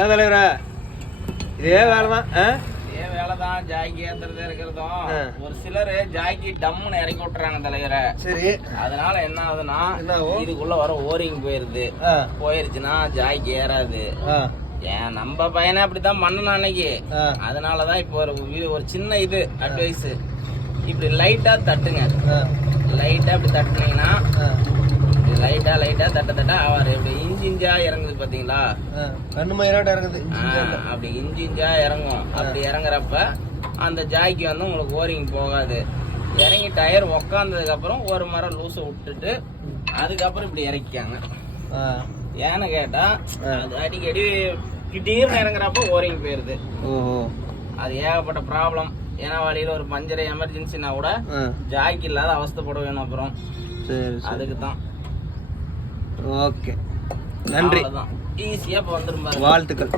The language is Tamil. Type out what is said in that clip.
ஏன் தலைவரா இதே வேலை தான் இதே வேலை தான் ஜாக்கி ஏத்துறது இருக்கிறதும். ஒரு சிலர் ஜாக்கி டம்முன்னு இறக்கி விட்டுறாங்க தலைவரை. சரி, அதனால என்ன ஆகுதுன்னா இதுக்குள்ள வர ஓரிங் போயிருச்சுன்னா ஜாக்கி ஏறாது. ஏன் நம்ம பையனை அப்படித்தான் பண்ணணும் அன்னைக்கு. அதனாலதான் இப்போ ஒரு சின்ன இது அட்வைஸ், இப்படி லைட்டா தட்டுங்க. லைட்டா இப்படி தட்டுனீங்கன்னா லைட்டா தட்ட அவர் இப்படி இன்ஜிஞ்சா இறங்குது பாத்தீங்களா? இறங்குது. அப்படி இன்ஜிஞ்சா இறங்கும். அப்படி இறங்குறப்ப அந்த ஜாக்கி வந்து உங்களுக்கு ஓரிங் போகாது. இறங்கி டயர் உக்காந்ததுக்கு அப்புறம் ஒரு மரம் லூச விட்டுட்டு அதுக்கப்புறம் இப்படி இறக்கிக்காங்க. ஏன்னு கேட்டா அது அடிக்கடி திடீர்னு இறங்குறப்ப ஓரிங் போயிருது. அது ஏகப்பட்ட ப்ராப்ளம். ஏன்னா வழியில ஒரு பஞ்சர் எமர்ஜென்சினா கூட ஜாக்கி இல்லாத அவஸ்தைப்பட வேணும். அப்புறம் அதுக்கு தான். ஓகே, நன்றி. ஈஸியா வந்துரும். வாழ்த்துக்கள்.